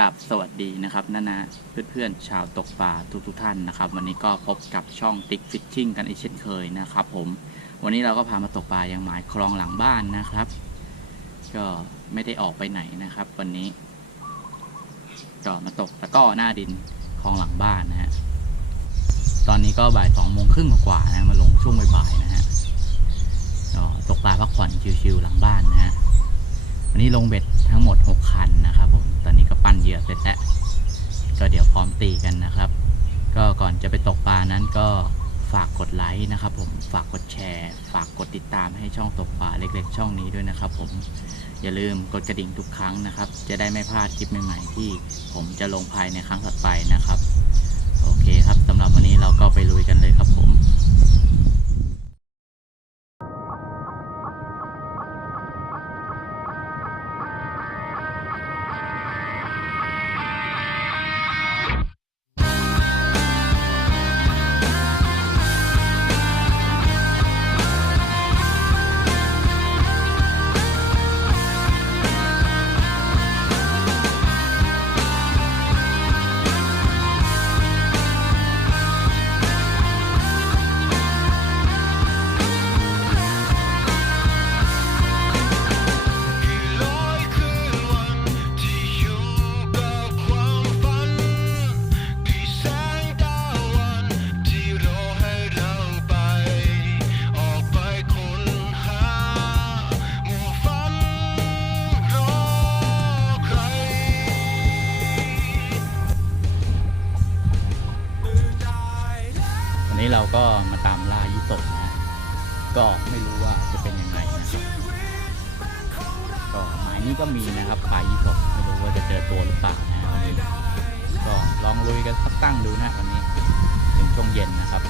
ราบสวัสดีนะครับนานาเพื่อนๆชาวตกปลาทุกทุกๆท่านนะครับ วันนี้ก็พบกับช่องติ๊กฟิชชิ่งกันอีกเช่นเคยนะครับ ผม วันนี้เราก็พามาตกปลายังหมายคลองหลังบ้านนะครับ ก็ไม่ได้ออกไปไหนนะครับ วันนี้ก็มาตกตะก้อหน้าดินคลองหลังบ้านนะฮะตอนนี้ก็บ่ายสองโมงครึ่งกว่านะมาลงช่วงบ่ายๆนะฮะก็ตกปลาพักผ่อนชิวๆหลังบ้านนะฮะ วันนี้ลงเบ็ดทั้งหมด 6 คันนะครับผม ตอนนี้ก็ปั้นเหยื่อเสร็จแล้ว ก็เดี๋ยวพร้อมตีกันนะครับ ก็ก่อนจะไปตกปลานั้นก็ฝากกดไลค์นะครับผม ฝากกดแชร์ ฝากกดติดตามให้ช่องตกปลาเล็ก ๆ ช่องนี้ด้วยนะครับผม อย่าลืมกดกระดิ่งทุกครั้งนะครับ จะได้ไม่พลาดคลิปใหม่ๆที่ผมจะลงภายในครั้งถัดไปนะครับ โอเคครับสำหรับวันนี้เราก็ไปลุยกันเลยครับผม มายนี้ก็มีนะครับขายี่สกไม่รู้ว่าจะเจอตัวหรือเปล่านะวันนี้ก็ลองลุยกันสักตั้งดูนะวันนี้ถึงช่วงเย็นนะครับ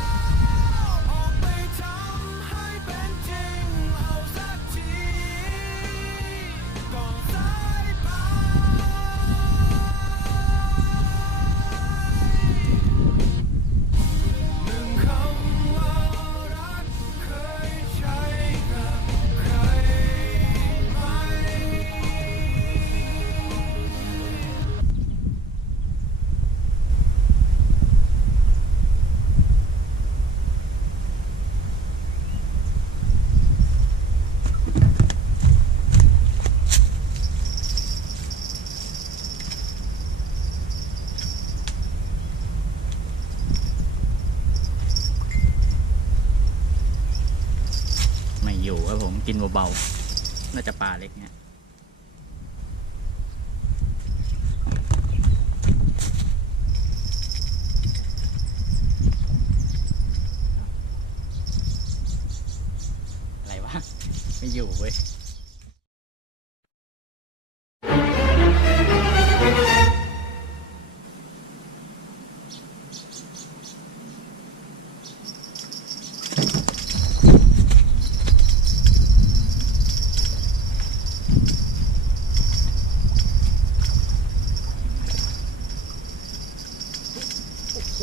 กินเบาๆ น่าจะปลาเล็กเนี่ยอะไรวะ ไม่อยู่เว้ย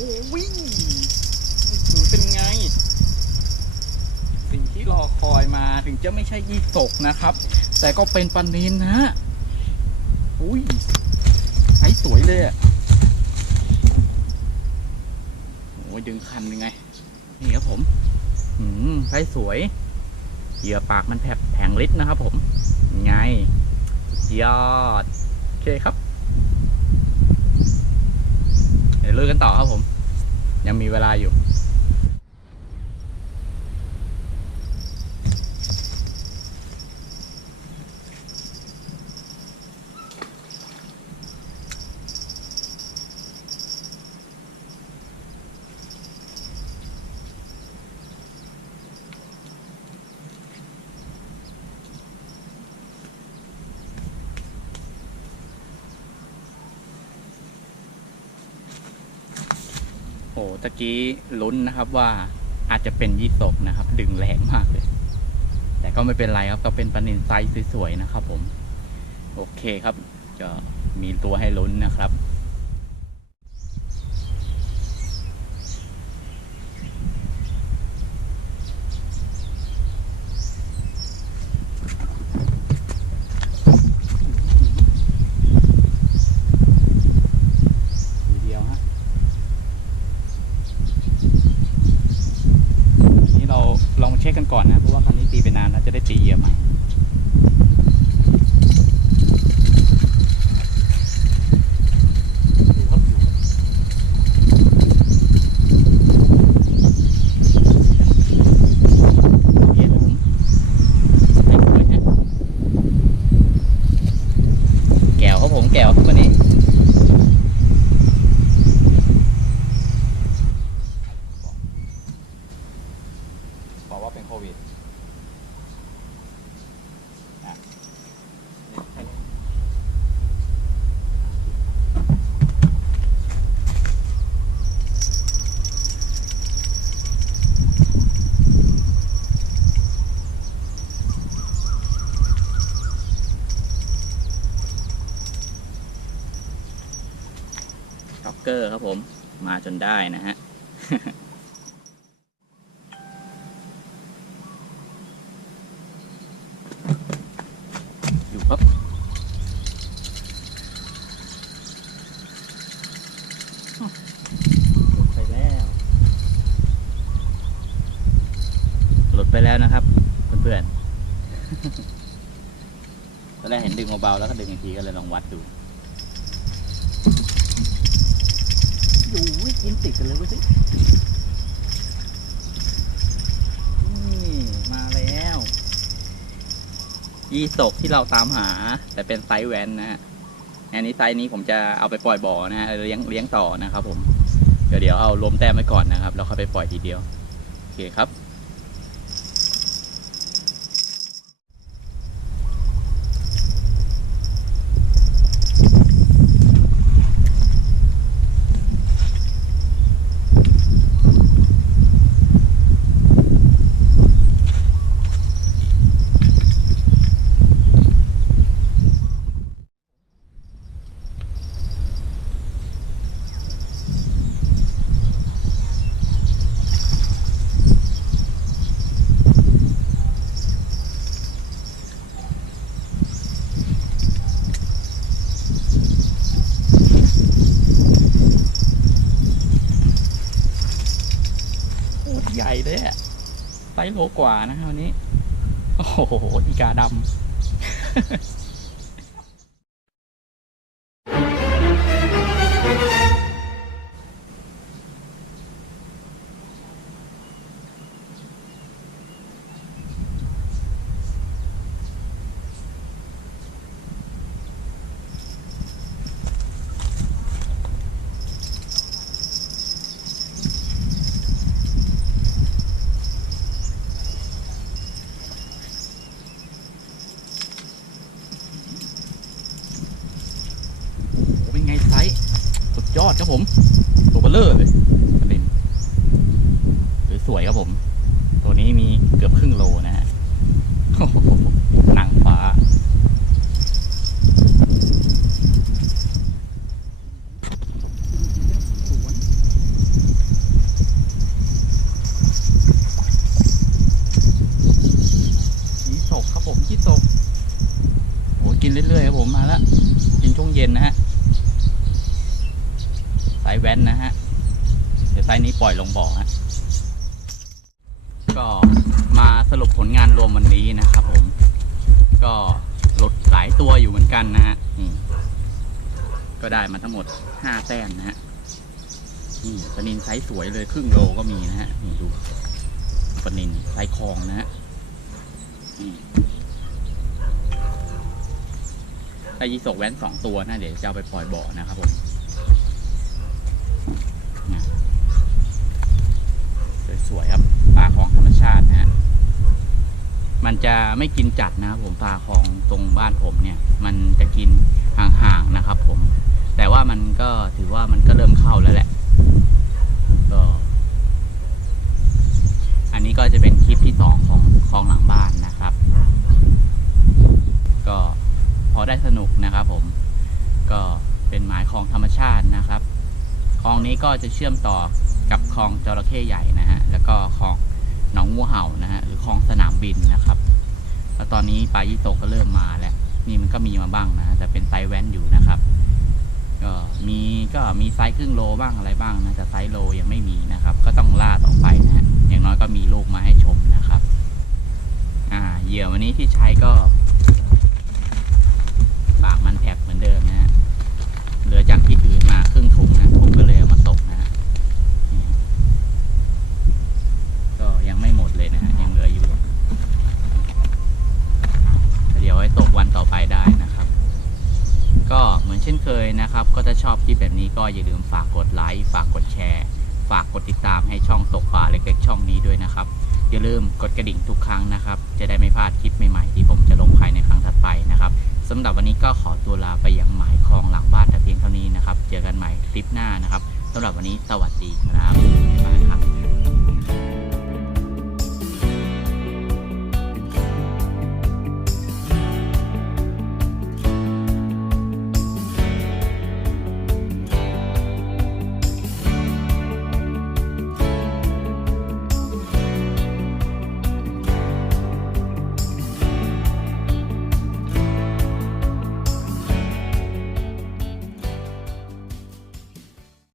โอ้ยเป็นไง สิ่งที่รอคอยมาถึงจะไม่ใช่ยี่สกนะครับ แต่ก็เป็นปันนินนะฮะอุ้ยไอ้สวยเลยอะโอ้ยดึงคันยังไง นี่ครับผมอืมไส้สวยเหยื่อปากมันแผบแผงลิตรนะครับผมไงยอด โอเคครับ เดี๋ยว ลุยกันต่อครับผม ยังมีเวลาอยู่ โอ้ตะกี้ลุ้นนะครับว่าอาจจะเป็นยี่สกนะครับ ดึงแรงมากเลย แต่ก็ไม่เป็นไรครับก็เป็นปลานินไซส์สวยๆนะครับผม โอเคครับ จะมีตัวให้ลุ้นนะครับ ลองเช็คกันก่อนนะเพราะว่าคันนี้ตีไปนานแล้วจะได้ตีเยียใหม่ เกอร์ครับผม มาจนได้นะฮะ อยู่ครับหลุดไปแล้ว หลุดไปแล้วนะครับ เพื่อนๆ ตอนแรกเห็นดึงเบาๆแล้วก็ดึงอีกทีก็เลยลองวัดดู อยู่ไม่กินติดกันเลยเว้ยสินี่มาแล้วยีสกที่เราตามหา แต่เป็นไซส์แวนนะฮะอันนี้ไซส์นี้ผมจะเอาไปปล่อยบ่อนะฮะเลี้ยงเลี้ยงต่อนะครับผมเดี๋ยวเดี๋ยวเอารวมแต้มไว้ก่อนนะครับแล้วค่อยไปปล่อยทีเดียว โอเคครับ ไซส์โลกว่านะครับวันนี้ โอ้โหอีกาดำ ยอดครับผม ตัวเบลเลอร์เลยปลินสวยครับผม ตัวนี้มีเกือบครึ่งโลนะฮะหนังฟ้ายี่สกครับผมยี่สกโอ้ยกินเรื่อยๆครับผมมาแล้วกินช่วงเย็นนะฮะ สายแว้นนะฮะ เดี๋ยวสายนี้ปล่อยลงบ่อฮะ ก็มาสรุปผลงานรวมวันนี้นะครับผม ก็หลุดหลายตัวอยู่เหมือนกันนะฮะก็ได้มาทั้งหมดห้าแต้มนะฮะนี่ปนินไซส์สวยเลยครึ่งโลก็มีนะฮะนี่ดูปนินไซส์คลองนะฮะไอยีสกแว้นสองตัวนะเดี๋ยวจะเอาไปปล่อยบ่อนะครับผมเนี่ย สวยๆครับปลาของธรรมชาตินะฮะมันจะไม่กินจัดนะครับผมปลาของตรงบ้านผมเนี่ย มันจะกินห่างๆนะครับผม แต่ว่ามันก็ถือว่ามันก็เริ่มเข้าแล้วแหละก็อันนี้ก็จะเป็นคลิปที่สองของคลองหลังบ้านนะครับ ก็พอได้สนุกนะครับผมก็เป็นหมายคลองธรรมชาตินะครับคลองนี้ก็จะเชื่อมต่อ กับคลองจระเข้ใหญ่นะฮะแล้วก็คลองหนองงูเห่านะฮะหรือคลองสนามบินนะครับแล้วตอนนี้ปลายี่โตกก็เริ่มมาแล้ว นี่มันก็มีมาบ้างนะแต่เป็นไซส์แว้นอยู่นะครับก็มีก็มีไซส์ครึ่งโลบ้างอะไรบ้างนะแต่ไซส์โลยังไม่มีนะครับ ก็ต้องล่าต่อไปนะฮะอย่างน้อยก็มีลูกมาให้ชมนะครับ อ่าเหยื่อวันนี้ที่ใช้ก็ ปากมันแท็บเหมือนเดิมนะฮะ เหลือจากที่อื่นมาครึ่งถุงนะผมก็เลยเอามาตกนะฮะนี่ก็ยังไม่หมดเลยนะฮะ ยังเหลืออยู่ เดี๋ยวไว้ตกวันต่อไปได้นะครับ ก็เหมือนเช่นเคยนะครับ ก็ถ้าชอบคลิปแบบนี้ ก็อย่าลืมฝากกดไลค์ฝากกดแชร์ ฝากกดติดตามให้ช่องตกปลาเล็กๆ ช่องนี้ด้วยนะครับ อย่าลืมกดกระดิ่งทุกครั้งนะครับ จะได้ไม่พลาดคลิปใหม่ๆ ที่ผมจะลงภายในครั้งถัดไปนะครับสำหรับวันนี้ก็ขอตัวลาไปยังหมายคลองหลังบ้านแต่เพียงเท่านี้นะครับ เจอกันใหม่คลิปหน้านะครับสำหรับวันนี้สวัสดีครับบ๊ายบาย